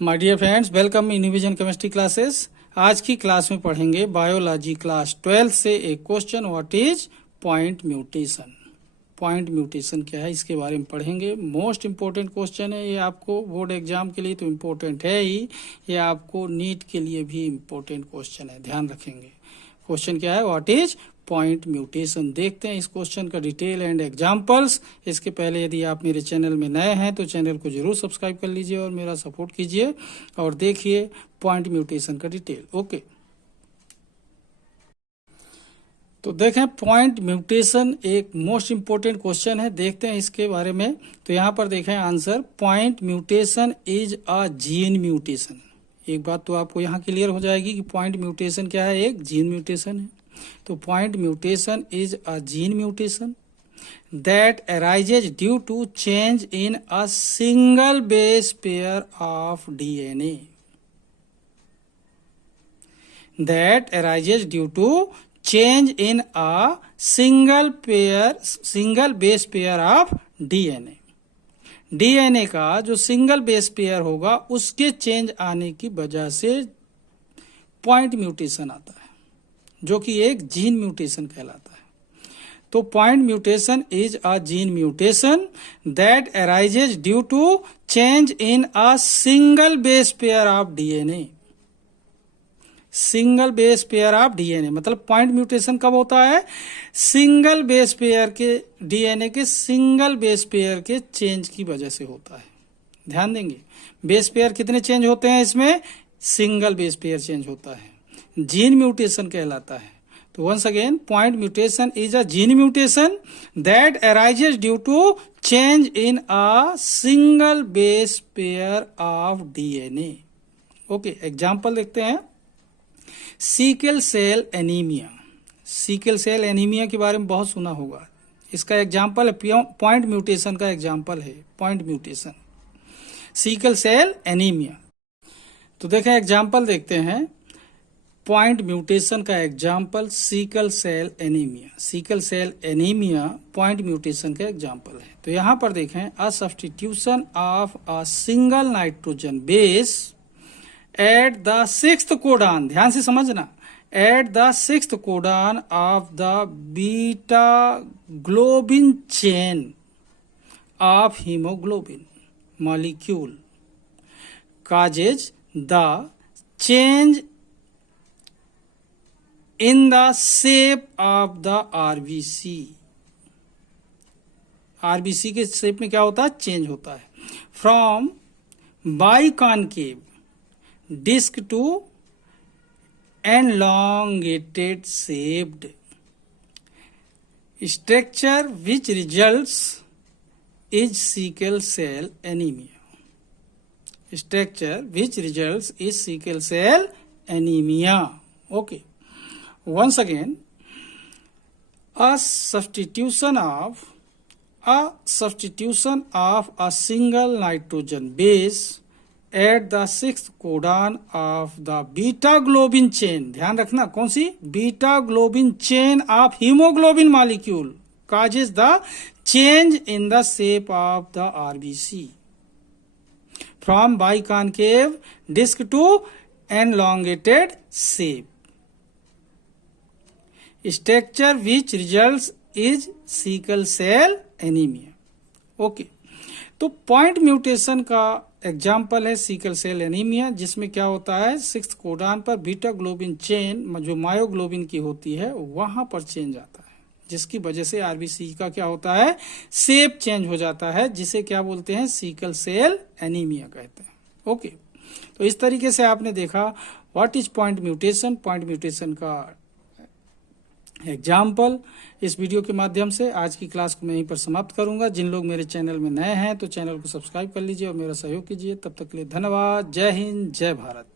My dear friends, welcome in vision chemistry classes. आज की class में पढ़ेंगे बायोलॉजी क्लास 12 से एक question, what is point mutation. Point mutation क्या है, इसके बारे में पढ़ेंगे। मोस्ट इंपोर्टेंट क्वेश्चन है ये, आपको बोर्ड एग्जाम के लिए तो इम्पोर्टेंट है ही, ये आपको नीट के लिए भी इम्पोर्टेंट क्वेश्चन है, ध्यान रखेंगे। क्वेश्चन क्या है, व्हाट इज पॉइंट म्यूटेशन। देखते हैं इस क्वेश्चन का डिटेल एंड एग्जांपल्स। इसके पहले यदि आप मेरे चैनल में नए हैं तो चैनल को जरूर सब्सक्राइब कर लीजिए और मेरा सपोर्ट कीजिए और देखिए पॉइंट म्यूटेशन का डिटेल। ओके, तो देखें पॉइंट म्यूटेशन एक मोस्ट इंपोर्टेंट क्वेश्चन है, देखते हैं इसके बारे में। तो यहाँ पर देखें answer, point mutation is a gene mutation. एक बात तो आपको यहाँ क्लियर हो जाएगी कि पॉइंट म्यूटेशन क्या है, एक जीन म्यूटेशन है। तो point mutation is a gene mutation that arises due to change in a single base pair of DNA. That arises due to change in a single base pair of DNA. DNA का जो single base pair होगा उसके change आने की वजह से point mutation आता है, जो कि एक जीन म्यूटेशन कहलाता है। तो point mutation is a gene mutation that arises due to change in a single base pair of DNA. Single base pair of DNA मतलब पॉइंट म्यूटेशन कब होता है, सिंगल बेस पेयर के डीएनए के single base pair के change की वजह से होता है। ध्यान देंगे, बेस पेयर कितने चेंज होते हैं इसमें, सिंगल बेस पेयर चेंज होता है, जीन म्यूटेशन कहलाता है। तो once again, point mutation is a gene mutation that arises due to change in a single base pair of DNA. Okay, example देखते हैं। Sickle cell anaemia. Sickle cell anaemia के बारे में बहुत सुना होगा, इसका एग्जाम्पल है, पॉइंट म्यूटेशन का एग्जाम्पल है, point mutation sickle cell anaemia. तो देखें एग्जाम्पल देखते हैं, पॉइंट म्यूटेशन का example sickle cell anaemia. Sickle cell anaemia point mutation का एग्जाम्पल है। तो यहां पर देखें, a substitution of a single nitrogen base at the sixth codon, ध्यान से समझना, at the sixth codon of the beta globin chain of haemoglobin molecule causes the change in the shape of the RBC। RBC के shape में क्या होता है, change होता है, from biconcave disc to elongated shaped structure which results is sickle cell anemia। structure which results is sickle cell anemia। Okay, once again, a substitution of a single nitrogen base at the sixth codon of the beta globin chain, ध्यान रखना कौन सी, beta globin chain of hemoglobin molecule causes the change in the shape of the RBC from biconcave disc to elongated shape structure which results is sickle cell anemia। Okay, तो point mutation का example है sickle cell anaemia, जिसमें क्या होता है, sixth codon पर beta globin chain जो myoglobin की होती है वहां पर चेंज आता है, जिसकी वजह से आरबीसी का क्या होता है, शेप चेंज हो जाता है, जिसे क्या बोलते हैं, सीकल सेल एनीमिया कहते हैं। ओके, तो इस तरीके से आपने देखा what is point mutation, point mutation का एग्जाम्पल। इस वीडियो के माध्यम से आज की क्लास को मैं यहीं पर समाप्त करूंगा। जिन लोग मेरे चैनल में नए हैं तो चैनल को सब्सक्राइब कर लीजिए और मेरा सहयोग कीजिए। तब तक के लिए धन्यवाद। जय हिंद, जय भारत।